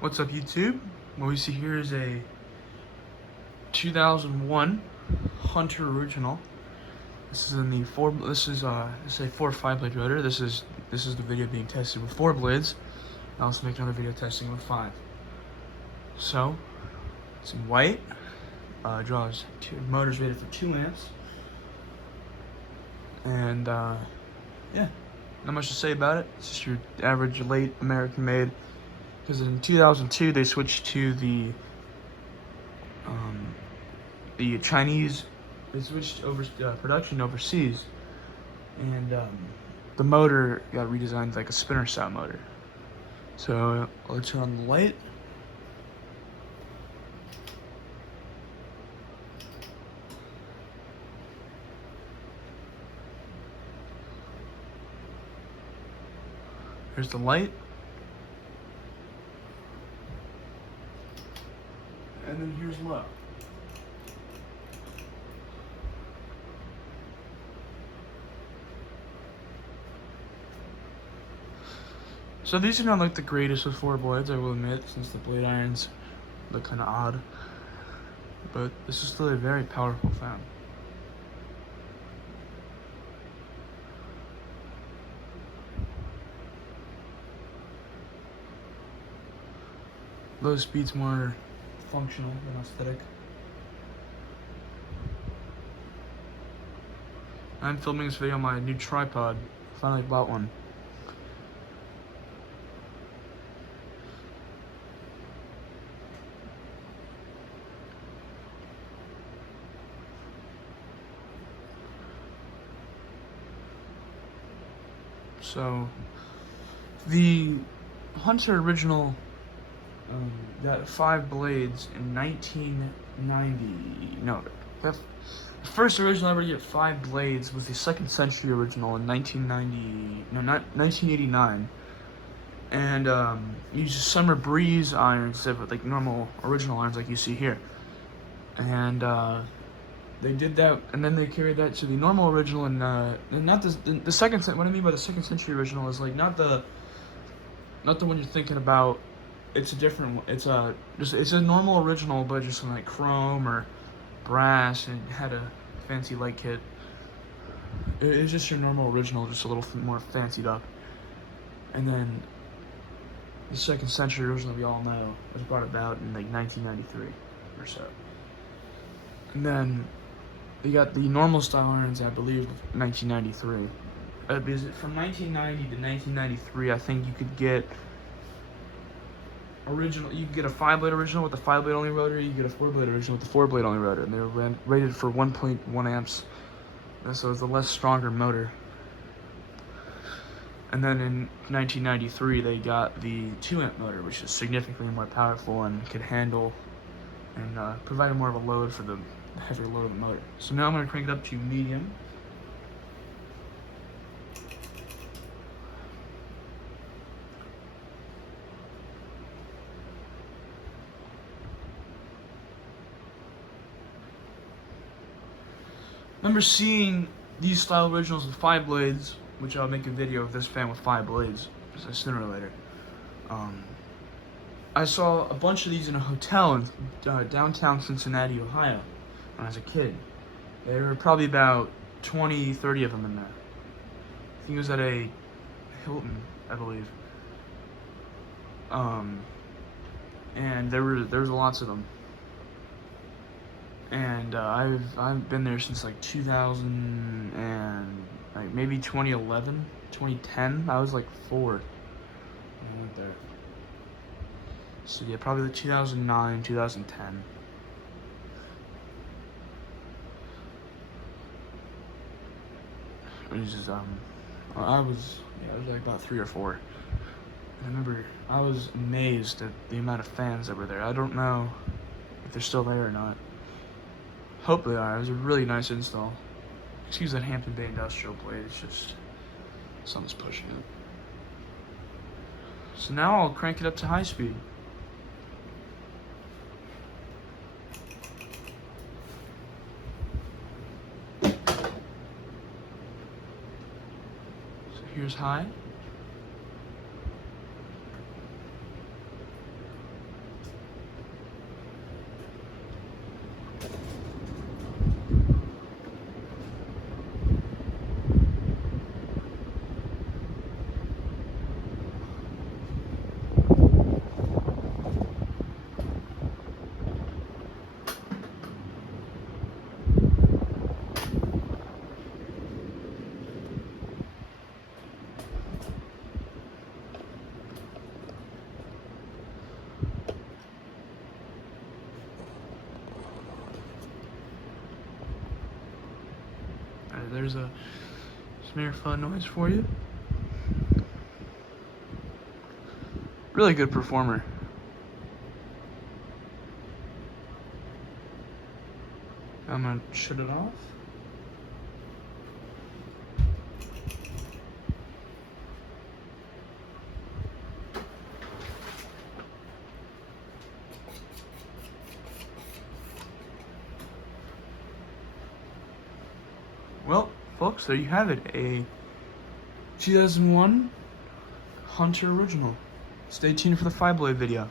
What's up, YouTube? What we see here is a 2001 Hunter original. This is in the four. This is a 4-5 blade rotor. This is the video being tested with 4 blades. I'll also make another video testing with 5. So it's in white. Draws motors rated for 2 amps. And yeah, not much to say about it. It's just your average late American made. Because in 2002 they switched to the Chinese. They switched over production overseas, and the motor got redesigned like a spinner style motor. So I'll turn on the light. Here's the light. And then here's low. So these are not like the greatest of 4 blades, I will admit, since the blade irons look kind of odd. But this is still a very powerful fan. Low speed's more functional than aesthetic. I'm filming this video on my new tripod. Finally bought one. So the Hunter original got 5 blades in 1990. No, the first original ever to get 5 blades was the Second Century original in 1990. No, not 1989. And used Summer Breeze irons instead of like normal original irons like you see here. And they did that, and then they carried that to the normal original, and not the second. What I mean by the Second Century original is like not the one you're thinking about. It's a different one. It's a normal original, but just in like chrome or brass, and it had a fancy light kit. It's just your normal original, just a little more fancied up. And then the Second Century original we all know was brought about in like 1993 or so. And then you got the normal style irons, I believe, 1993. Because from 1990 to 1993, I think you could get original. You could get a 5-blade original with a 5-blade only rotor. You could get a 4-blade original with a 4-blade only rotor, and they were rated for 1.1 amps. And so it's a less stronger motor. And then in 1993, they got the 2-amp motor, which is significantly more powerful and could handle and provide more of a load for the heavier load of the motor. So now I'm going to crank it up to medium. I remember seeing these style originals with 5 blades, which I'll make a video of this fan with 5 blades sooner or later. I saw a bunch of these in a hotel in downtown Cincinnati, Ohio, when I was a kid. There were probably about 20, 30 of them in there. I think it was at a Hilton, I believe. And there was lots of them. And I've been there since like 2000 and like maybe 2011, 2010. I was like 4 when I went there. So yeah, probably like 2009, 2010. It was just, I was like about 3 or 4. And I remember I was amazed at the amount of fans that were there. I don't know if they're still there or not. Hope they are. It was a really nice install. Excuse that Hampton Bay Industrial blade. It's just something's pushing it. So now I'll crank it up to high speed. Here's high. there's some earphone noise for you. Really good performer. I'm gonna shut it off. Well, folks, there you have it. A 2001 Hunter original. Stay tuned for the 5-blade video.